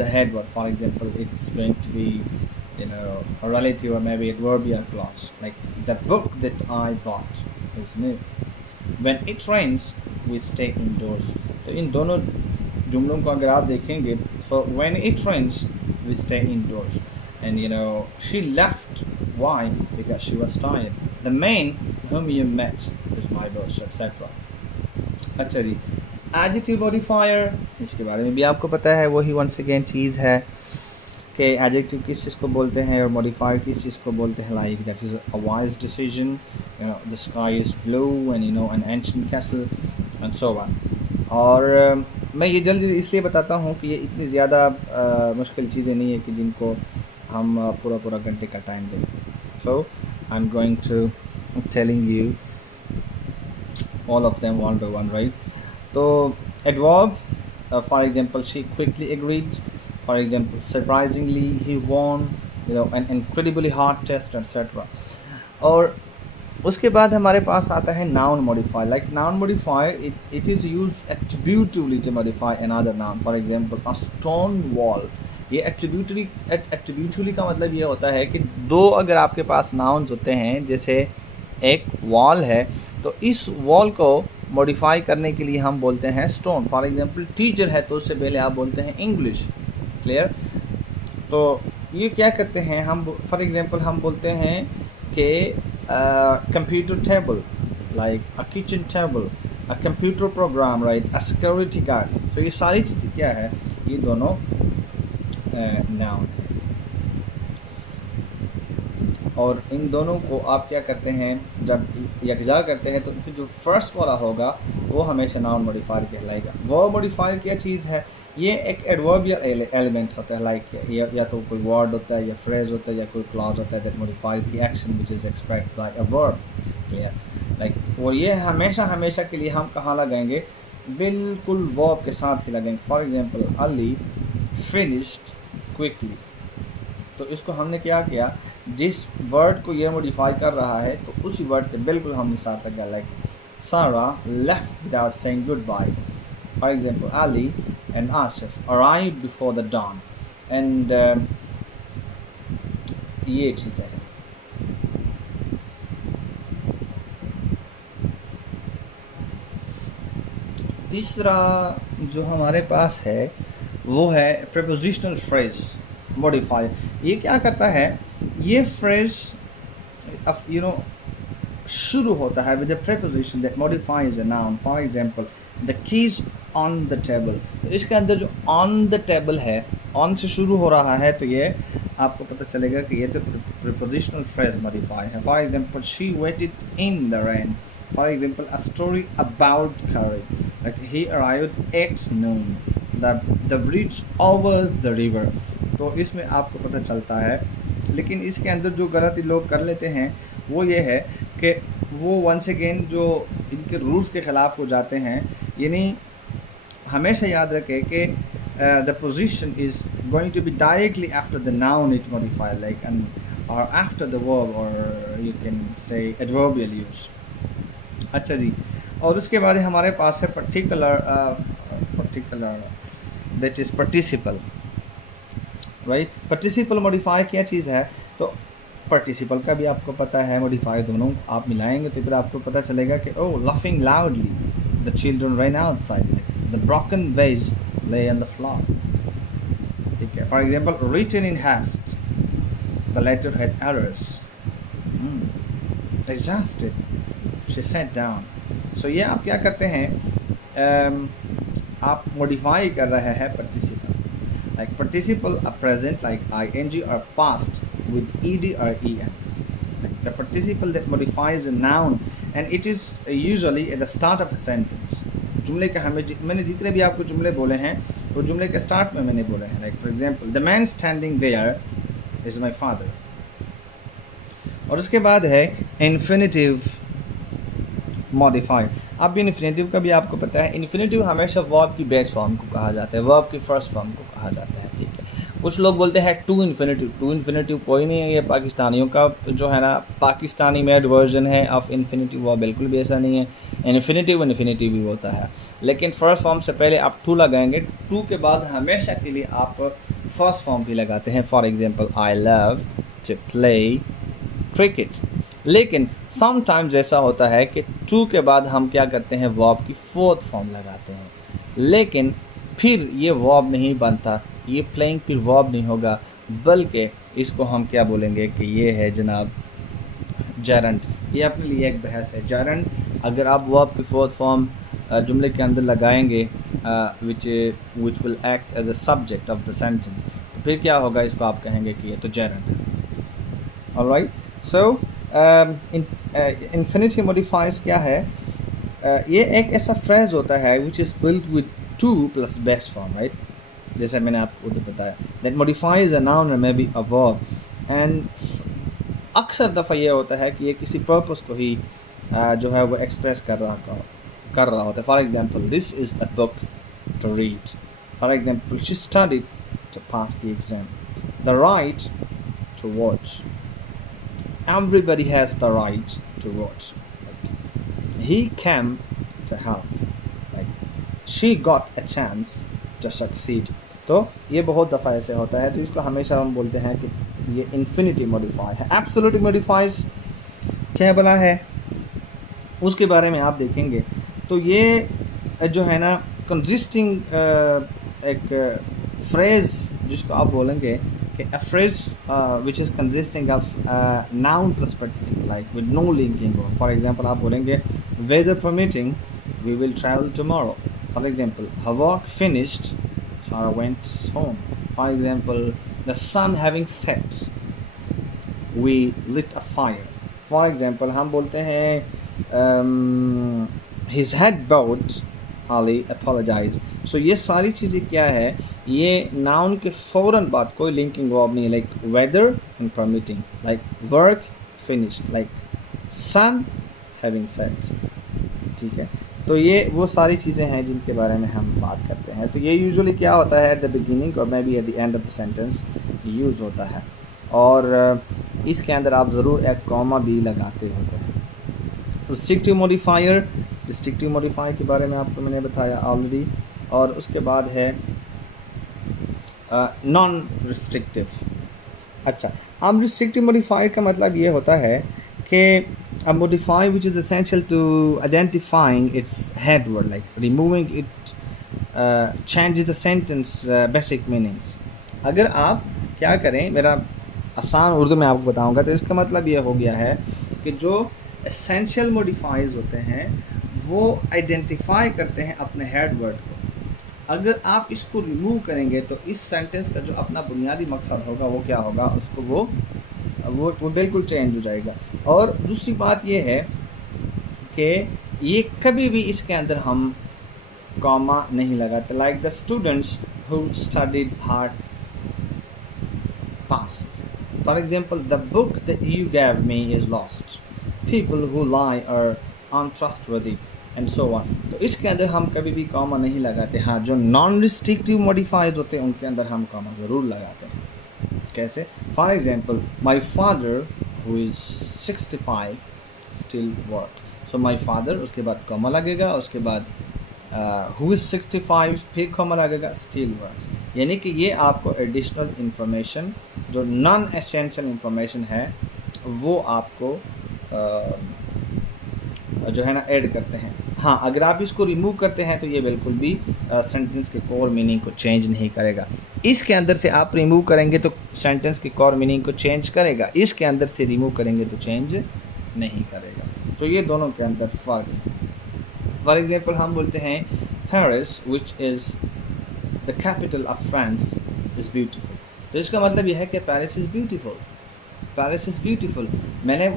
a head word. For example, it's going to be, you know, a relative or maybe adverbial clause, like the book that I bought is new. When it rains we stay indoors. तो इन दोनों जुमलों को अगर आप देखेंगे, so when it rains we stay indoors, and you know, she left, why? Because she was tired. the man whom you met is my boss, etc. अच्छा जी, एडजेक्टिव मॉडिफायर, इसके बारे में भी आपको पता है, वही वंस अगेन चीज़ है कि एडजेक्टिव किस चीज़ को बोलते हैं और मॉडिफायर किस चीज़ को बोलते हैं. Like that is a wise decision, the sky is blue and N ancient castle and so on. और मैं ये जल्दी इसलिए बताता हूँ कि ये इतनी ज़्यादा मुश्किल चीज़ें नहीं है कि जिनको हम पूरा घंटे का टाइम दें. So I am going to telling you all of them one by one, right? So adverb, for example, she quickly agreed, for example, surprisingly he won, an incredibly hard test, etc. और उसके बाद हमारे पास आता है noun modifier. Like noun modifier, it is used attributively to modify another noun. For example, a stone wall. ये attributively का मतलब ये होता है कि दो अगर आपके पास nouns होते हैं, जैसे एक वॉल है, तो इस वॉल को मॉडिफाई करने के लिए हम बोलते हैं स्टोन. फॉर एग्जांपल टीचर है तो उससे पहले आप बोलते हैं इंग्लिश. क्लियर? तो ये क्या करते हैं हम, फॉर एग्जांपल हम बोलते हैं कि computer table, like a kitchen table, a computer program, right, a security guard. तो ये सारी चीज़ें क्या है, ये दोनों नाउन है. और इन दोनों को आप क्या करते हैं, जब यकजा करते हैं तो फिर जो फर्स्ट वाला होगा वो हमेशा नाउन मॉडिफायर कहलाएगा. वर्ब मॉडिफायर क्या चीज़ है, ये एक एडवर्बियल एलिमेंट होता है. लाइक या तो कोई वर्ड होता है या फ्रेज होता है या कोई क्लॉज होता है that modifies the action which is expected bye a verb. Clear? Like, और ये हमेशा के लिए हम कहाँ लगाएंगे, बिल्कुल वर्ब के साथ ही लगाएंगे. For example, Ali finished quickly. तो इसको हमने क्या किया, जिस वर्ड को ये मॉडिफाई कर रहा है तो उसी वर्ड के बिल्कुल हमने साथ लगा. Like Sarah left without saying goodbye. For example, Ali and Asif arrived before the dawn. And ये चीज़ है. तीसरा जो हमारे पास है वो है प्रीपोजिशनल फ्रेज मॉडिफायर. ये क्या करता है, ये फ्रेज शुरू होता है with the preposition that modifies a noun. For example, the keys on the table. तो इसके अंदर जो ऑन द टेबल है, ऑन से शुरू हो रहा है, तो ये आपको पता चलेगा कि ये तो प्रीपोजिशनल फ्रेज मॉडिफाई है. For example, she weighted in the rain. For example, a story about courage, like he arrived at noon. The bridge over the river. तो इसमें आपको पता चलता है. लेकिन इसके अंदर जो गलती लोग कर लेते हैं वो ये है कि वो वंस अगेन जो इनके रूल्स के ख़िलाफ़ हो जाते हैं. यानी हमेशा याद रखें कि the position is going to be directly after the noun it modifier, like और आफ्टर द वर्ब, और you can say adverbial use. अच्छा जी, और उसके बाद हमारे पास है particular that is participle. Right, participle modify क्या चीज़ है, तो पार्टिसिपल का भी आपको पता है, मॉडिफाई दोनों आप मिलाएंगे तो फिर आपको पता चलेगा कि oh laughing loudly, the children run outside, the broken vase lay on the floor. ठीक है. For example, written in haste, the letter had errors, exhausted, she sat down. So ये आप क्या करते हैं, आप मॉडिफाई कर रहे हैं participle. Like participle are present like ing or past with ed or en. Like the participle that modifies a noun and it is usually at the start of a sentence. जुमले के मैंने जितने भी आपको जुमले बोले हैं वो जुमले के स्टार्ट में मैंने बोले हैं. Like for example, the man standing there is my father. और उसके बाद है infinitive मॉडिफाई. अब इन्फिनेटिव का भी आपको पता है, इन्फिनेटिव हमेशा वर्ब की बेस फॉर्म को कहा जाता है, वर्ब की फर्स्ट फॉर्म को कहा जाता है. ठीक है. कुछ लोग बोलते हैं टू इन्फिनेटिव कोई नहीं है, ये पाकिस्तानियों का जो है ना पाकिस्तानी मेड वर्जन है ऑफ इन्फिनेटिव. वो बिल्कुल भी ऐसा नहीं है. इन्फिनेटिव ही होता है, लेकिन फर्स्ट फॉर्म से पहले आप टू लगाएंगे. टू के बाद हमेशा के लिए आप फर्स्ट फॉर्म भी लगाते हैं. For example, I love to play cricket. लेकिन समटाइम्स ऐसा होता है कि टू के बाद हम क्या करते हैं, वर्ब की फोर्थ फॉर्म लगाते हैं, लेकिन फिर ये वर्ब नहीं बनता, ये प्लेइंग फिर वर्ब नहीं होगा, बल्कि इसको हम क्या बोलेंगे कि ये है जनाब जरंट, ये अपने लिए एक बहस है। जरंट अगर आप वर्ब की फोर्थ फॉर्म जुमले के अंदर लगाएंगे which will act as a subject of the sentence, तो फिर क्या होगा, इसको आप कहेंगे कि ये तो जरंट है। ऑलराइट, सो इन्फिनिटी मॉडिफायर्स क्या है? ये एक ऐसा फ्रेज होता है which is built with two plus base form, right? जैसे मैंने आपको उधर बताया, दैट मॉडिफाइज अ नाउन और may be a verb, and अक्सर दफ़ा ये होता है कि ये किसी पर्पस को ही जो है वो एक्सप्रेस कर रहा होता है। For example, this is a book to read. For example, she studied to pass the exam. The right to watch, everybody has the right to watch. Like, he came to help. Like, she got a chance to succeed. तो ये बहुत दफ़ा ऐसे होता है, तो इसको हमेशा हम बोलते हैं कि ये इन्फिनिटी मॉडिफाई है। एब्सोल्यूट मॉडिफाइज क्या भला है, उसके बारे में आप देखेंगे तो ये जो है ना कंसिस्टिंग एक फ्रेज जिसको आप बोलेंगे कि a phrase which is consisting of noun plus participle, like with no linking verb. For example, आप बोलेंगे weather permitting we will travel tomorrow. For example, her work finished, Sarah went home. For example, the sun having set, we lit a fire. For example, हम बोलते हैं his head bowed, Ali apologized. So ये सारी चीज़ें क्या है, ये नाउन के फ़ौरन बाद कोई लिंकिंग वर्ब नहीं है, like weather and permitting, like work finished, like sun having set. ठीक है, तो ये वो सारी चीज़ें हैं जिनके बारे में हम बात करते हैं। तो ये यूजुअली क्या होता है, एट द बिगिनिंग और may B at the end of the sentence use होता है, और इसके अंदर आप ज़रूर एक कॉमा भी लगाते होते हैं। रिस्ट्रिक्टिव मॉडिफायर, रिस्ट्रिक्टिव मॉडिफायर के बारे में आपको मैंने बताया ऑलरेडी, और उसके बाद है नॉन रिस्ट्रिक्टिव। अच्छा, अब रिस्ट्रिक्टिव मॉडिफायर का मतलब ये होता है कि a modifier which is essential to identifying its head word, like removing it changes the sentence basic meanings. अगर आप क्या करें, मेरा आसान उर्दू में आपको बताऊंगा, तो इसका मतलब ये हो गया है कि जो एसेंशियल मॉडिफायर्स होते हैं वो आइडेंटिफाई करते हैं अपने हेड वर्ड को। अगर आप इसको रिमूव करेंगे तो इस सेंटेंस का जो अपना बुनियादी मकसद होगा वो क्या होगा, उसको वो बिल्कुल चेंज हो जाएगा। और दूसरी बात ये है कि ये कभी भी इसके अंदर हम कॉमा नहीं लगाते, like the students who studied hard passed. For example, the book that you gave me is lost, people who lie are untrustworthy and so on. तो इसके अंदर हम कभी भी कॉमा नहीं लगाते। हाँ, जो नॉन रिस्ट्रिक्टिव मॉडिफायर्स होते हैं उनके अंदर हम कॉमा ज़रूर लगाते हैं। कैसे? For example, my father who is 65 still work. So my father, उसके बाद कॉमा लगेगा, उसके बाद हु इज़ 65 फिर कॉमा लगेगा, स्टिल वर्क्स। यानी कि ये आपको एडिशनल इंफॉर्मेशन जो नॉन एसेंशियल इंफॉर्मेशन है वो आपको जो है ना ऐड करते हैं। हाँ, अगर आप इसको रिमूव करते हैं तो ये बिल्कुल भी सेंटेंस के कोर मीनिंग को चेंज नहीं करेगा। इसके अंदर से आप रिमूव करेंगे तो सेंटेंस के कोर मीनिंग को चेंज करेगा, इसके अंदर से रिमूव करेंगे तो चेंज नहीं करेगा। तो ये दोनों के अंदर फ़र्क है। फॉर एग्जांपल, हम बोलते हैं Paris which is the capital of France is beautiful. तो इसका मतलब यह है कि Paris is beautiful, Paris is beautiful. मैंने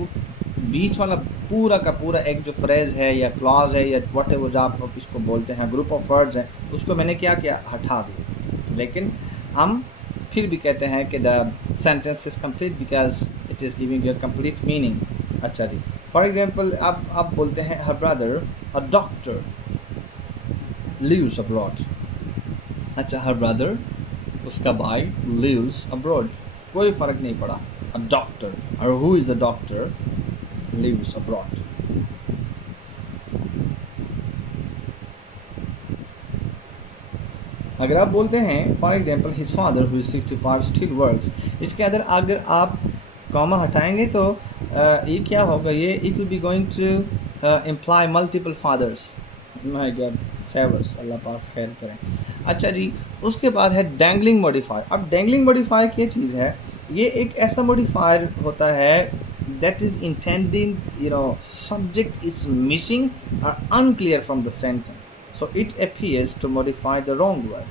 बीच वाला पूरा का पूरा एक जो फ्रेज़ है या क्लॉज है या वट एवर जो आप इसको बोलते हैं, ग्रुप ऑफ वर्ड्स हैं, उसको मैंने क्या किया, हटा दिया। लेकिन हम फिर भी कहते हैं कि the sentence is complete because it is giving your complete meaning. अच्छा जी, फॉर एग्जांपल आप बोलते हैं her brother a doctor lives abroad. अच्छा, हर ब्रदर, उसका भाई, लिव्स अब्रॉड, कोई फ़र्क नहीं पड़ा, अ डॉक्टर, और who is the doctor lives abroad. अगर आप बोलते हैं for example his father who is 65 still works, इसके अंदर अगर आप कॉमा हटाएंगे तो ये क्या होगा, ये it will be going to imply multiple fathers. My god, saviours, Allah पाक खैर करें। अच्छा जी, उसके बाद है डैंगलिंग मॉडिफायर। अब डैंगलिंग मॉडिफायर क्या चीज़ है, ये एक ऐसा मॉडिफायर होता है that is intending, subject is missing or unclear from the sentence, so it appears to modify the wrong word.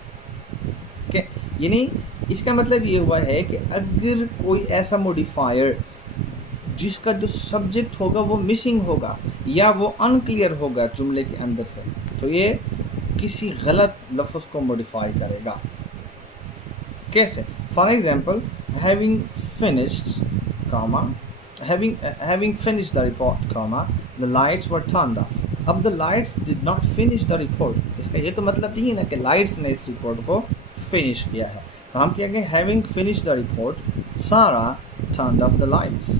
okay, यानी इसका मतलब ये हुआ है कि अगर कोई ऐसा मॉडिफायर जिसका जो सब्जेक्ट होगा वो मिसिंग होगा या वो अनक्लियर होगा जुमले के अंदर से, तो ये किसी गलत लफ्ज़ को मॉडिफाई करेगा। कैसे? For example, having finished comma, having finished the report, comma, the lights were turned off. अब the lights did not finish the report, इसका ये तो मतलब नहीं है ना कि lights ने इस रिपोर्ट को फिनिश किया है, तो हम क्या कहें, having finished the report, Sarah turned off the lights।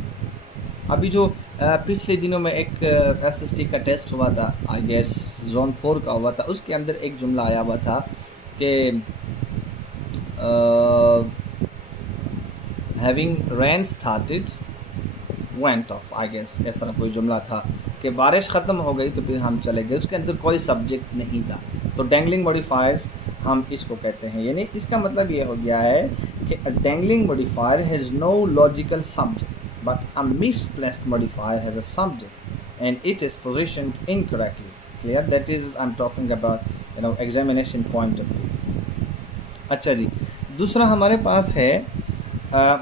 अभी जो पिछले दिनों में एक SST का टेस्ट हुआ था, आई गेस जोन 4 का हुआ था, उसके अंदर एक जुमला आया हुआ था कि having rain started went off, I guess इस तरह कोई जुमला था कि बारिश ख़त्म हो गई तो फिर हम चले गए, उसके अंदर कोई सब्जेक्ट नहीं था, तो डैंगलिंग मॉडिफायर्स हम इसको कहते हैं। यानी इसका मतलब ये हो गया है कि a dangling modifier has no logical subject but a misplaced modifier has a subject and it is positioned incorrectly. Clear? That is I am talking about examination point of view. अच्छा जी, दूसरा हमारे पास है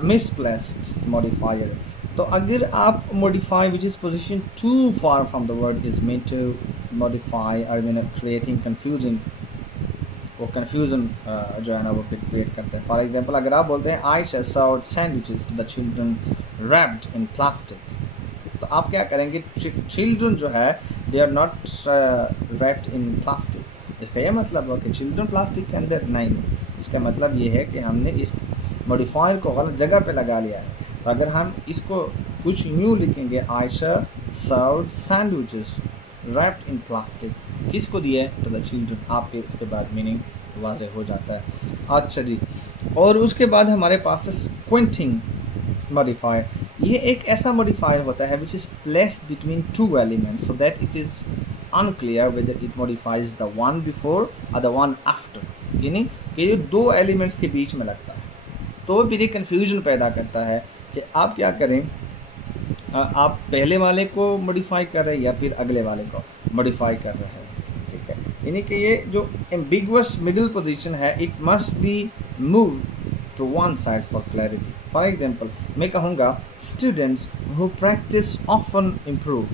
मिसप्लेस्ड मॉडिफायर। तो अगर आप modify which is position too far from the word is meant to modify और क्रिएटिंग कन्फ्यूजन, वो कन्फ्यूजन जो है ना वो क्रिएट करते हैं। फॉर एग्जांपल, अगर आप बोलते हैं I shall serve sandwiches to the children wrapped in plastic, तो आप क्या करेंगे, चिल्ड्रन जो है they are not wrapped in plastic. इसका यह मतलब है कि चिल्ड्रन प्लास्टिक के अंदर नहीं, इसका मतलब ये है कि हमने इस मॉडिफायर को गलत जगह पे लगा लिया है। तो अगर हम इसको कुछ न्यू लिखेंगे, Ayesha served sandwiches wrapped in plastic, किसको दिए, टू द चिल्ड्रन, आपके इसके बाद मीनिंग वाज़े हो जाता है। अच्छा जी, और उसके बाद हमारे पास है स्क्विंटिंग मॉडिफायर। ये एक ऐसा मॉडिफायर होता है which is placed between two elements so that it is unclear whether it modifies the one before or the one after, यानी कि ये दो एलिमेंट्स के बीच में लगता है, तो फिर ये कन्फ्यूजन पैदा करता है कि आप क्या करें, आप पहले वाले को मॉडिफाई कर रहे हैं या फिर अगले वाले को मॉडिफाई कर रहे हैं। ठीक है, यानी कि ये जो एम्बिगुअस मिडिल पोजीशन है, it must be move to one side for clarity. For example, मैं कहूँगा students who practice often improve,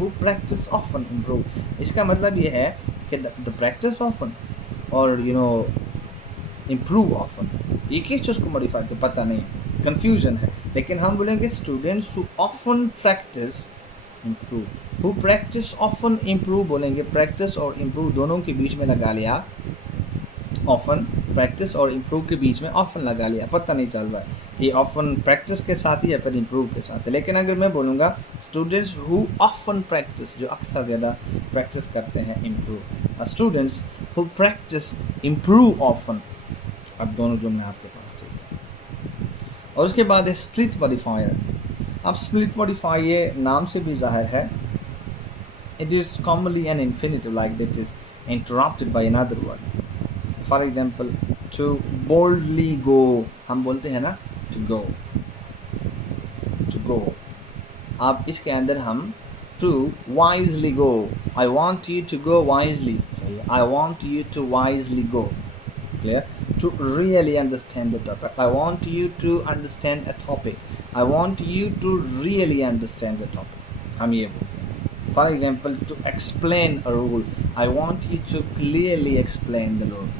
who practice often improve, इसका मतलब ये है कि the practice often और improve often, ये किस चीज़ को मॉडिफाई तो पता नहीं, confusion है। लेकिन हम बोलेंगे students who often practice improve, who practice often improve बोलेंगे, practice और improve दोनों के बीच में लगा लिया often, practice और improve के बीच में often लगा लिया, पता नहीं चल रहा है ये often practice के साथ ही या फिर improve के साथ है। लेकिन अगर मैं बोलूँगा students who often practice, जो अक्सर ज़्यादा practice करते हैं improve, और students who practice improve often, अब दोनों जुमले आपके पास ठीक है। और उसके बाद है split modifier। अब split modifier ये नाम से भी ज़ाहिर है, it is commonly an infinitive like that is interrupted by another word। For example, to boldly go, हम बोलते हैं ना टू गो, टू गो, अब इसके अंदर हम to wisely go, I want you to go wisely, I want you to wisely go. Clear? To really understand the topic, I want you to understand a topic, I want you to really understand the topic, हम ये बोलते हैं। For example, to explain a rule, I want you to clearly explain the rule।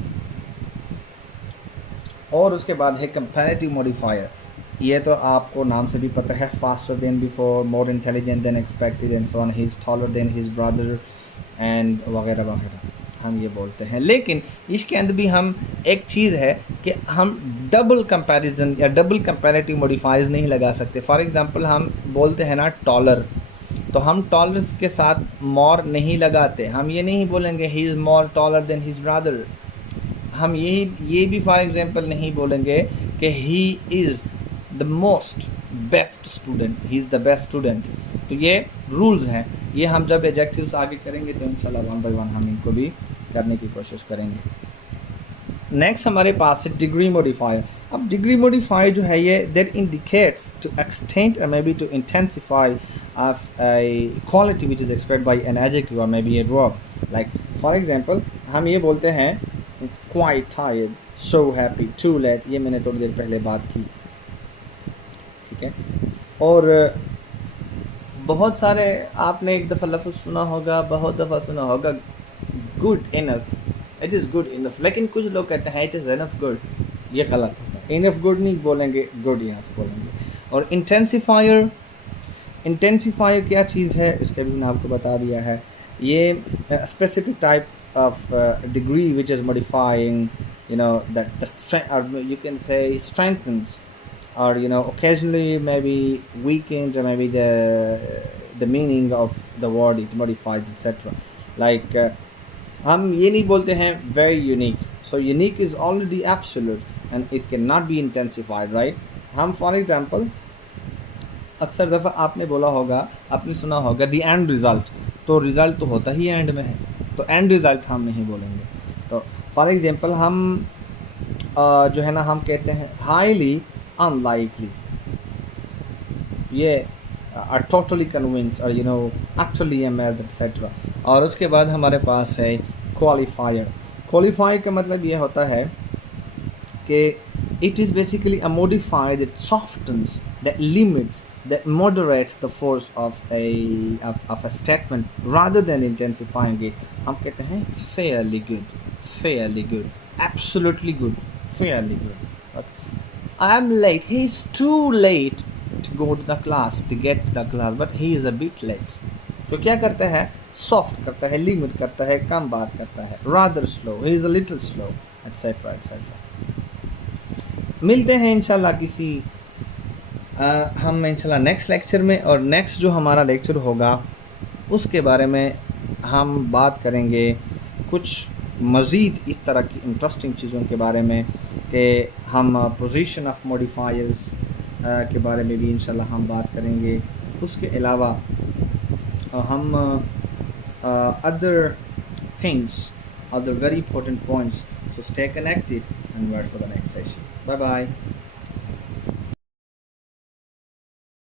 और उसके बाद है comparative modifier। ये तो आपको नाम से भी पता है, faster than before, more intelligent than expected and so on, he is taller than his brother and वगैरह वगैरह हम ये बोलते हैं। लेकिन इसके अंदर भी हम एक चीज़ है कि हम डबल कंपैरिजन या डबल कंपैरेटिव मॉडिफायर्स नहीं लगा सकते। फॉर एग्जांपल, हम बोलते हैं ना टॉलर, तो हम टॉलर्स के साथ मोर नहीं लगाते, हम ये नहीं बोलेंगे he is more taller than his brother, हम ये भी फॉर एग्जांपल नहीं बोलेंगे कि he is the most best student, he is the best student. तो ये रूल्स हैं, ये हम जब एडजेक्टिव्स आगे करेंगे तो इंशाल्लाह वन बाय वन हम इनको भी करने की कोशिश करेंगे। नेक्स्ट हमारे पास है डिग्री मॉडिफायर। अब डिग्री मॉडिफायर जो है ये दैट इंडिकेट्स टू एक्सटेंड और may be to intensify of a quality which is expressed by an adjective और may be a verb. Like for example हम ये बोलते हैं quite tired, so happy, too late, ये मैंने थोड़ी देर पहले बात की, ठीक है। और बहुत सारे आपने एक दफ़ा लफ्ज़ सुना होगा, बहुत दफ़ा सुना होगा good enough, it is good enough, लेकिन कुछ लोग कहते हैं इट इज़ इनफ गुड, ये गलत होता है। इनफ गुड नहीं बोलेंगे, गुड इनफ बोलेंगे। और इंटेंसिफायर, इंटेंसिफायर क्या चीज़ है इसका भी मैंने आपको बता दिया है। ये specific type of degree which is modifying, you know, that the strength, or you can say strengthens, or you know, occasionally maybe weakens, or maybe the meaning of the word it modifies, etc. Like हम ये नहीं बोलते हैं very unique, so unique is already absolute and it cannot be intensified, right? हम for example अक्सर दफ़ा आपने बोला होगा, आपने सुना होगा the end result, तो रिज़ल्ट तो होता ही एंड में है, तो एंड रिज़ल्ट हम नहीं बोलेंगे। तो फॉर एग्जांपल हम जो है ना, हम कहते हैं हाईली अनलाइकली, ये आर टोटली कन्विंस, और you know actually amazed etcetera. और उसके बाद हमारे पास है क्वालिफायर। क्वालिफायर का मतलब ये होता है कि it is basically a modifier that softens, that limits, that moderates the force of a statement rather than intensifying it. हम कहते हैं fairly good, fairly good, absolutely good, fairly good. I am late. He is too late to go to the class, to get to the class, but he is a bit late. तो क्या करता है? Soft करता है, limit करता है, कम बात करता है, rather slow, he is a little slow, etc. etc. मिलते हैं इंशाल्लाह किसी हम इंशाल्लाह नेक्स्ट लेक्चर में, और नेक्स्ट जो हमारा लेक्चर होगा उसके बारे में हम बात करेंगे कुछ मज़ीद इस तरह की इंटरेस्टिंग चीज़ों के बारे में, कि हम पोजीशन ऑफ मॉडिफायर्स के बारे में भी इंशाल्लाह हम बात करेंगे। उसके अलावा हम other things, other very important points. So stay connected and wait for the next session. Bye bye.